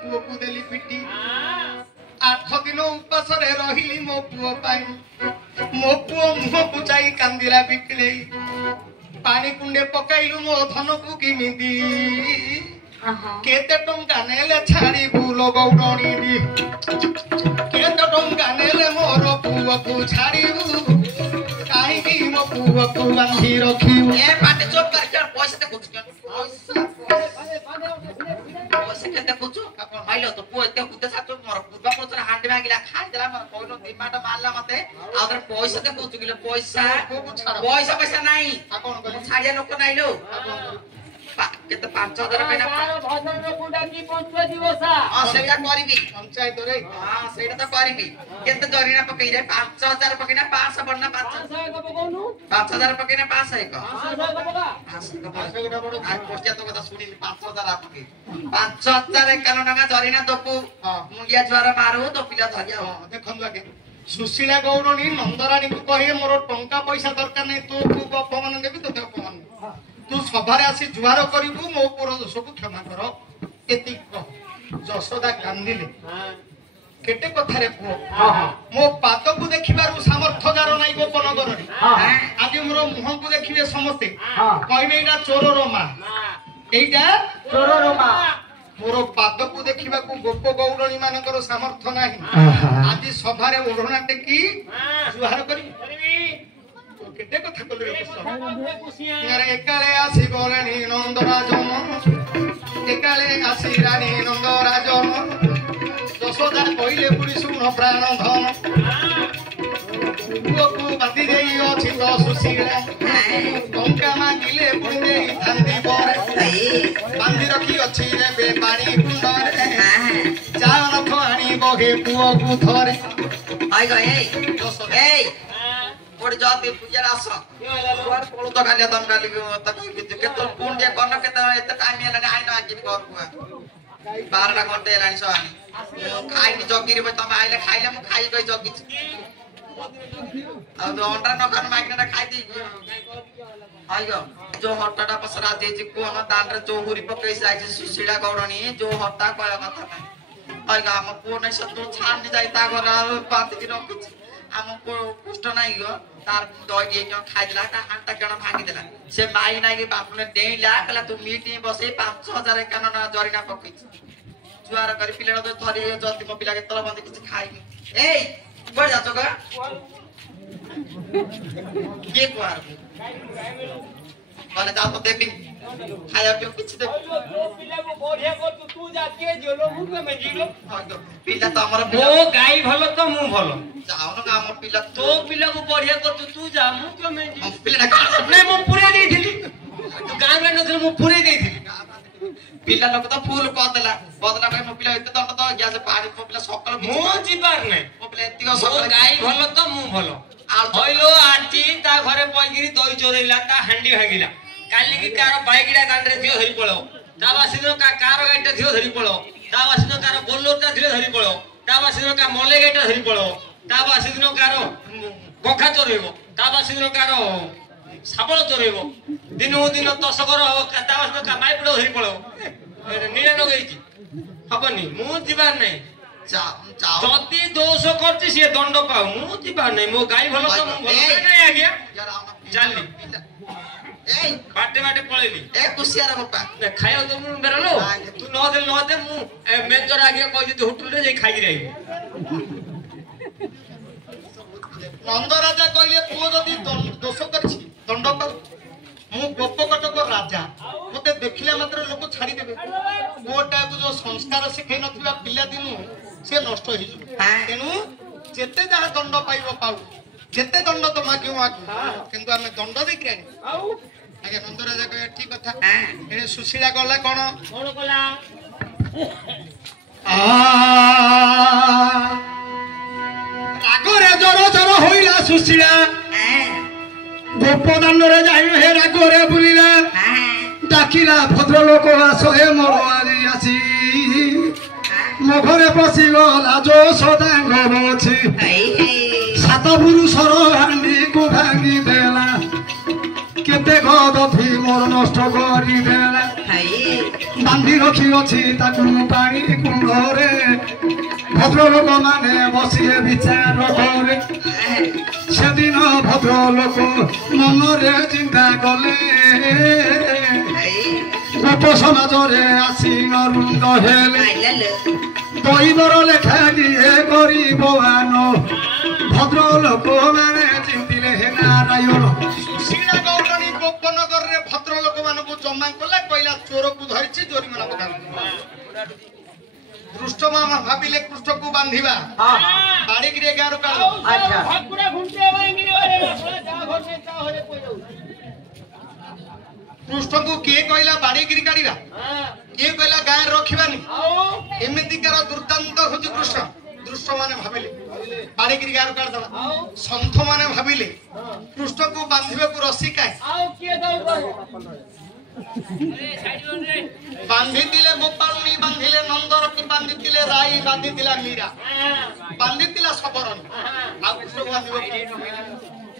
पुओ को देली पिटी 8 दिन उपास रही मो पुओ मो पुओ मुह पुचाई कांदिला बिकले पानी कुंडे पकाइलु मो धन को किमिदी केते टंका नेले छाड़ी बुलो गौडणी दी केते टंका नेले मोर पुओ को छाड़ीबु काहे की मो पुओ को बांधी रखिबु ए पाटे चुप कर के पैसा दे कुछ पैसा के देखु माइलो तो पुओ एते कुते सातो मोर पूर्वा पुरुष हांडी मागिला खाइ देला मोर कोइनो दिमाट मारला मते आउर पैसा दे कुछ किलो पैसा पैसा नाही कोन कर छाड़िया लोक नाइलो केते 5000 पैना भजन गुंडा की पंचो दिवसा सेटा करबी पंचायत रे हां सेटा तो करबी केते जरीना पकई रे 5000 पकईना 500 बढना 500 को पकाउनु 5000 पकईना 500 को 500 को पका 500 गोटा बडो आज पोस्टिया तो कथा सुनी 5000 आपके 5000 कानोना जरीना दपु मुंगिया ज्वार मारो तो पिला धरिया देखन लागे सुशीला गौरणी नंदरानी को कहे मोर टंका पैसा दरकार नहीं तो को अपमान देबी तो अपमान तू सभारे आसी जुआर करिबु मो पुर दोष को क्षमा कर एति जसोदा कांदिले केटे कथा रे पो मो पाद को देखिबारु सामर्थ्यगार नाही गोपनगर रे आज मोर मुह को देखिबे समस्ते कहबे एटा चोरर मा एटा चोरर मा मोर पाद को देखिबा को गोप गौरणी मानकर सामर्थ्य नाही आज सभारे ओढना टेकी जुआर करिबी केटे कथा कल रे एकाले आसी गलेनी नंदराज एकाले आसी रानी नंदराज दशदा कहले पुरी सुन प्राण धन पुओ बाती देई अछि तो सुशीला टंका मांगिले पुरी देई थांदी पर बांधी रखी अछि रे बेपारी कुंडरे चावल तो आनी बगे पुओ को धरे आइ गए ए ओड जाती पूजा रास और पळु तो गालिया दम गाली के तो कोन जे कोन के त एत टाइम हेला आइ न किन कर को 12 घंटे हेलानी सवानी खाइ नि जगी रे तमे आइले खाइले म खाइ गई जगी अब अंडा न खान मागना खाइ दी आइगो जो हट्टाटा पसरा दे जे कोन दान रे चौहुरी पकई जाय सुशीला गौरणी जो हट्टा कय कथा आइगो हम को नै सतो छान नि जाय ता घर पात कि रखि हमको कुष्ट नाही गो तार दय के क्यों खाइ दिला ता हांटा केन भांगी दिला से माई नाही के बापने डेइला कला तू मीटिंग बसे 5000 कान ना जरीना पकई जुआर कर पिलेन तो धरि जति म पिला के तल बंद किछ खाइ ए बढ़ जा तो का के कुआर माने ता तो देबी खाया पियो किछ दे पिला को बढ़िया को तू जा के जेलो मुके में जीलो पिला तो हमर ओ गाई भलो तो मु भलो जाओ ना हमर पिला तो पिला को बढ़िया को तू जा मुके में जी पिला का नहीं मु पूरे दे दिली तू गाय में न मु पूरे दे दिली पिला लोग तो फूल क देला बदला भाई मो पिला एते दंड तो गया से पानी मो पिला सकल मु जीबार नहीं मो पिला एतिको सकल गाई भलो तो मु भलो होइलो आंटी ता घरे पइगिरी दई चोरैला ता हांडी भागिला काली की कार बाइगडा दांडरे थियो धरि पळो ता वासिनो का कार गाइटा थियो धरि पळो ता वासिनो कार बोलोटा थियो धरि पळो ता वासिनो का मले गाइटा धरि पळो ता वासिनो कार कोखा चोरैबो ता वासिनो कार साबळ चोरैबो दिनो दिन तसकर हो ता वासिनो का माइ पळो धरि पळो नीला नगैची हबनी मु जीवार नै जति दोष करछि से दंड पाऊ मु जीवार नै मो गाई भलो तो मु भलो नै आज्ञा चलली ए बाटे बाटे पळेली ए कुसियारा बापा ने खायो तो मु बेरलो तू न दे मु मेजर आगे कहि दे होटल रे जाई खाई रही नंद राजा कहले पुओ जदी दोष करछि दंड पाऊ मु गोपकटक राजा मते देखिला मात्र लोक छाडी देबे पुओटा को जो संस्कार सिखै नथिबा पिला दिनु से नष्ट हि तेनु जेते जहा दंड पाइबो पाऊ जेते दंड तो मागियो किंतु हमें दंड दे के आउ आगे नंद राजा कहे ठीक कथा एने सुशीला गला कोन कला रागरे जरो जरो होइला सुशीला गोपदान रे जाई हे रागरे बुलिला डाकिला भद्रलोक आसो हे मोर आली आसी मो घरे पसी गला जो सदांग बछि सात पुरुषर हांडी को भांगी देला केते गद थी मोर नष्ट करी देला ବାନ୍ଧି ରଖିଅଛି ତାକୁ ପାଣି କୁଣ୍ଡରେ ଭଦ୍ର ଲୋକମାନେ ବସିଏ ବିଚାର କରେ ସେଦିନ ଭଦ୍ର ଲୋକ ମନରେ ଚିନ୍ତା କଲେ ଗୋପ ସମାଜରେ ଆସି ନରୁଣ୍ଡ ହେଲେ ଦୈବର ଲେଖା କିଏ କରିବ ଆନ ଭଦ୍ର ଲୋକମାନେ ଚିନ୍ତିଲେ ହେ ନାରାୟଣ ସୁଶୀଳା ଗୌରଣୀ ଗୋପନଗରରେ ଭଦ୍ର ଲୋକମାନଙ୍କୁ ଜମା କଲା କହିଲା ଚୋରକୁ ଧରିଛି ଜୋରିମାନା ପକାନ୍ତୁ ଦୃଷ୍ଟ ମାମା ଭାବିଲେ କୃଷ୍ଣକୁ ବାନ୍ଧିବା ବାଡ଼ିକିରେ ଗାଁରୁ କାଢ କୃଷ୍ଣକୁ କିଏ କହିଲା ବାଡ଼ିକିରି କାଢିବା କିଏ କହିଲା ଗାଁରେ ରଖିବାନି ଏମିତିକାର ଦୁର୍ଦ୍ଦାନ୍ତ ହଉଛି କୃଷ୍ଣ ଦୃଷ୍ଟ ମାନେ ଭାବିଲେ ବାଡ଼ିକିରି ଗାଁରୁ କାଢିଦବା ସନ୍ଥ ମାନେ ଭାବିଲେ କୃଷ୍ଣକୁ ବାନ୍ଧିବାକୁ ରସି କାହିଁ ବାନ୍ଧିଥିଲେ ଗୋପାଳୁଣୀ ବାନ୍ଧିଲେ ନନ୍ଦରକୁ ବାନ୍ଧିଥିଲେ ରାଇ ବାନ୍ଧିଥିଲା ମୀରା ବାନ୍ଧିଥିଲା ଶବରଣୀ ଆଉ କୃଷ୍ଣକୁ ବାନ୍ଧିବ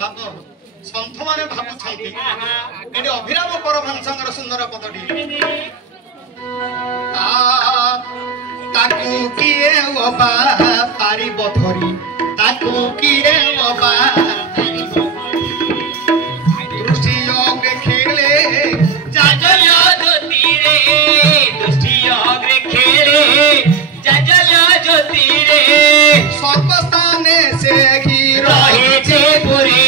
ଭାବ ସନ୍ଥ ମାନେ ଭାବୁଛନ୍ତି ଏଠି ଅଭିରାମ ପରମହଂସଙ୍କର ସୁନ୍ଦର ପଦଟି ତାକୁ କିଏ ଅବା ପାରିବ ଧରି ତାକୁ କିଏ ଅବା ଦୃଷ୍ଟି ଅଗ୍ରେ ଖେଳେ जाजल ज्योति रे दृष्टि अग्रे खेले जाजल ज्योति रे सर्वस्थाने से ही रहे छे पुरे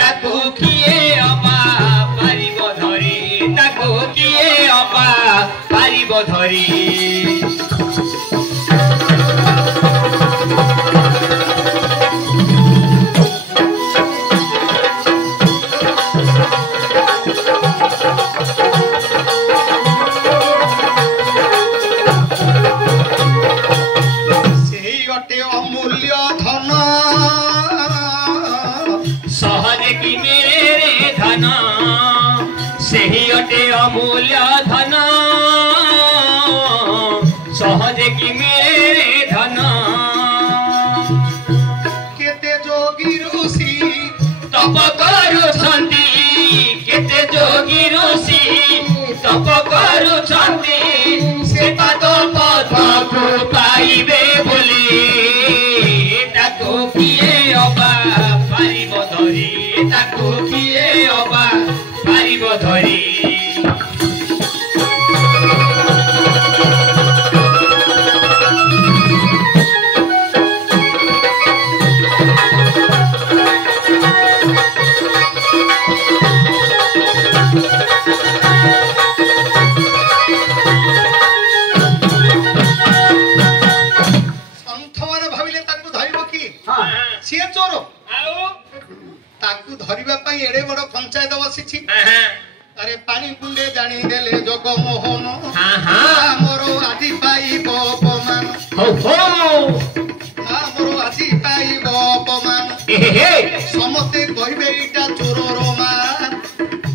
ताकू किए अबा पारिब धरी ताकू किए अबा पारिब धरी अमूल्य धन सहजे कि मेरे धन केते जोगी ऋषि तप करुछंती केते जोगी ऋषि तप करुछंती से पाद पद्मको पाइबे बोली ताको किए अबा पारिब धरी ताको किए अबा पारिब धरी एड़े बड़ पंचायत बसी अरे पानी कुंडे जानी देले जोग मोहन मोर आदि पाइब अपमान मोर आदि पाइब अपमान समस्ते कहबे इटा चोर मा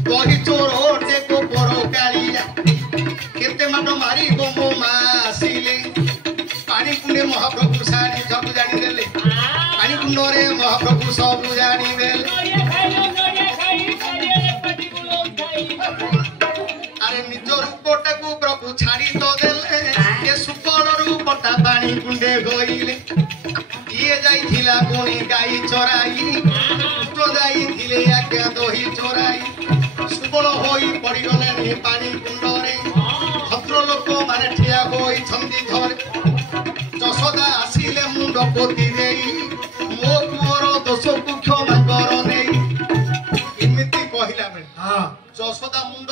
कही चोर देखो बड़ कालिया केते माड मारी मो मा आसिले पानी कुंडे महाप्रभु सारी सब जानी देले पानी कुंडरे महाप्रभु सब जानी देले अरे निज रूपटा को प्रभु छाड़ी तो देले के सुपर रूपटा पानी कुंडे गइले ये जाइथिला कोनी गाई चराई तो जाइथिले आज्ञा दही चराई सुबल होई पड़ी गले नि पानी कुंडरे भद्र लोक माने ठिया होई छंदी धर जसोदा आसिले मुंड पोती देई मो पुअर दोष को क्षमा कर देई इमिति कहिला बे हां जसोदा मुंड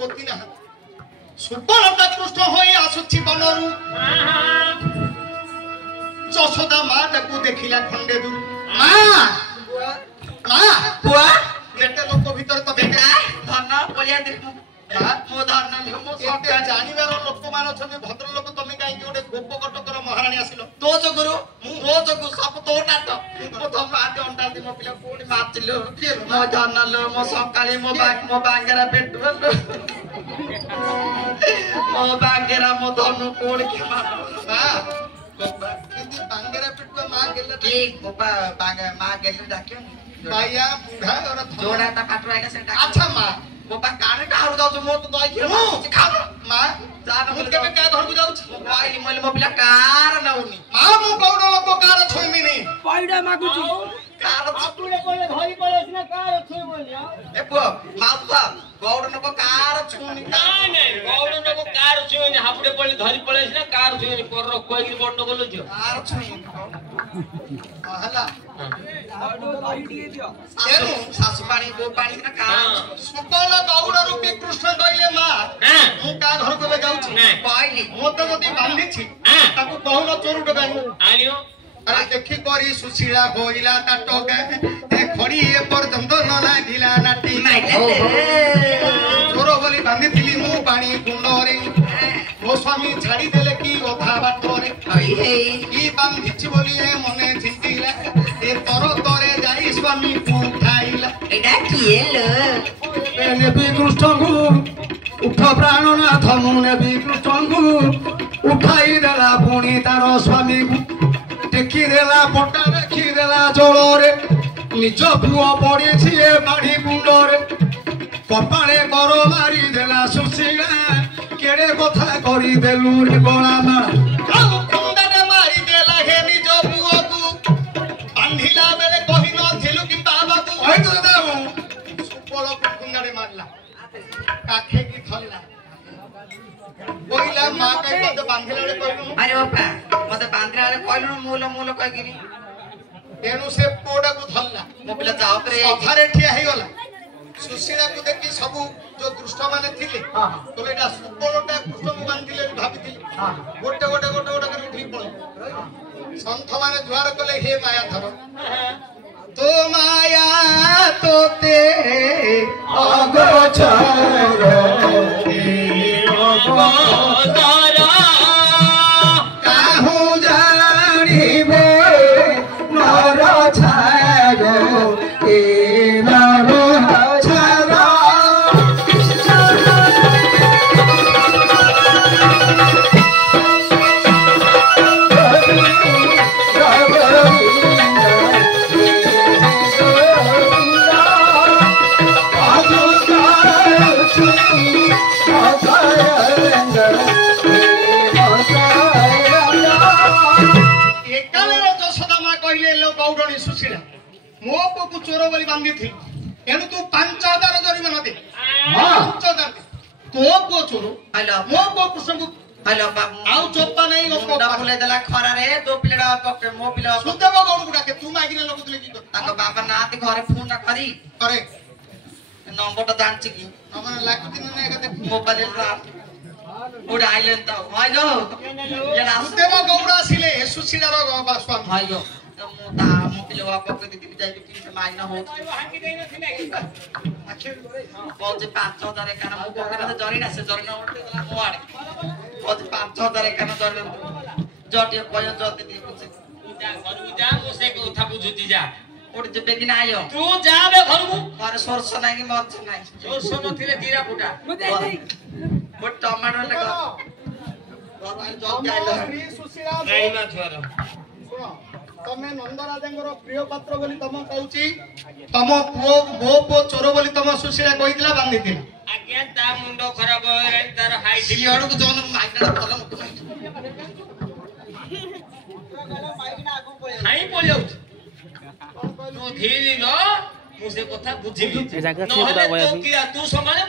पोती ना सुबलता कृष्ण होई आसुछि बनरु जसोदा माटाकू देखिला खंडे दूर मां बुआ केते लोक भीतर तो देखे धन पलिया देखु मो धन मो सब जानिबार लोक मान छथि भद्र लोक तमे काई ओडे गोप कटकर महारानी आसिलो तो जगुरु मो जगु सब तो नाट मो तो आदि अंडा दि मो पिला कोडी माचिलो मो धन लो मो सकाले मो बांगेरा पेटु मो बांगेरा मो धन कोड के मार किंतु बांगेरा पेटुआ मां गेले की गोपा बांगे मां गेले डाक्यो बाया बुढ़ा और जोड़ा ता काटू आएगा से अच्छा माँ वो बा काने का हरु जाऊ मो तो दही खिर खा माँ जाना मुझे के का घर को जाऊँ मोबाइल मोबाइल मोबाइल कार नाउनी माँ मु कौन लोग को कार छोई मिनी पाइडा मागुची कार आपुले कोले धरी पड़े ना कार छोई बोलिया ए पो माउसा गौड़ नको कार छुनी ନାଇଁ ନାଇଁ ଗୌଡ଼ ନବ କାର ଛୁଇଁନି ହାପୁଡେ ପଡି ଧରି ପଳେଇଛି ନା କାର ଛୁଇଁନି ପର କହିକି ଗଣ୍ଡଗୋଳ ଝିଅ कार छुनी हला सासु सासु पानी बो पानी ना कार सुपल गौड़ रूपी कृष्ण कहले माँ ହଁ मु का घर को जाऊँ ନାଇଁ पाइली मत जदि बांधी छी ହଁ ताको कहून चोर डगानी ଆଣିବ अरे देखी करी सुशीला बोइला ता टोके ए खड़ी ए पर्यंत न लागिला नाटी चोर बोली बांधी थिली मु पानी कुंडरे मो स्वामी छाड़ी देले की ओथा बाटरे ई बांधिछि बोली ए मने चिंतिला ए तर तरे जाई स्वामी को उठाइला एडा किएलो नेबी कृष्णଙ୍କୁ उठ प्राणनाथ मु नेबी कृष्णଙ୍କୁ उठाई देला पुणी तार स्वामी को टेकी देला पटा देखी देला जଳରେ निज पुଅ पड़िछि ए बाड़ी कुंडरे कपाळे कर मारी देला सुशीला केड़े कथा करी देलु रे गळा माळा ଆଉ କୁଣ୍ଡରେ ମାରି ଦେଲା हे निज पुଅ को बांधिला बेले कहि नथिलु कि बाबा तू होई तो देऊ सुपଳ कुंडରେ मारला काखे की थल्ला बोइला मां कहि मते बांधिला रे कहलु अरे बापा मते बांद्रा वाले कहलु मूल मूल कह गिरी तेणु से पोड़ा को धरला मो पिला जाओ रे सफारे ठिया हे गला सुशीला को देखि सब जो दुष्ट माने थिले तो एटा सुपलटा कृष्ण को बांधिले भाबिथिले गोटे गोटे गोटे गोटे कर उठी पळे संत माने द्वार कले हे माया धर तो माया तोते अगोचर काहू जानिबे नर छाग ए नर छाग गौडणी सुशीला मो को चोर बोली बांधी थी एनु तू 5000 जरिमाना दे 5000 तो को चोर हेलो मो को कृष्ण को हेलो बाबू आउ चोप्पा नहीं गो मुंडा फुले देला खरा रे दो पिलड़ा पके मो पिला सुदेव गौड़ गुडा के तू मागिने लगुतले की ताको बाबा नाती घरे फोन ना करी करे नंबर तो जानछि की नमन लागुती न एका देख मोबाइल रा उडा आइलन त हाय गो येला सुदेव गौड़ आसिले सुशीला रो स्वामी हाय गो मोटा मो पिला पके दिदि जाई कि माइना हो ହାଙ୍ଗି ଦେଇନଥିଲେ कौजे 5000 एकाना मो पके जरी ना से जरी ना उठे गला मो आड़े कौजे 5000 एकाना जरी जटी कयो जति दि कुछ ଯା ଘରକୁ ଯା ମୁଁ ସେ କଥା ବୁଝୁଛି ଯା उठ जे बेगिन आयो ତୁ ଯା ବେ ଘରକୁ घरे सोरस नाही कि मत नाही ସୋଷ ନଥିଲେ ଦିରା ଫୁଟା वो टमाटर लगा जल्दी आइलो सुशीला ରାଇମା ଛୁଆର सुनो तमे नंदराजंगर प्रिय पात्र बोली तम कहूची तम पुओ मो पुओ चोर बोली तम सुशीला कहितला बांधी दिला ଆଜ୍ଞା ତା ମୁଣ୍ଡ ଖରାପ ହେଇଗଲାଣି ତାର ହାଇଟ୍ सियाड़ो को जोन माइकड़ा भलो मत ହାଇ ପଳେଇ ଯାଉଛି ତୁ ଧୀରି ନ ମୁଁ ସେ କଥା ବୁଝିବି ନହେଲେ ତୁ ସମାନେ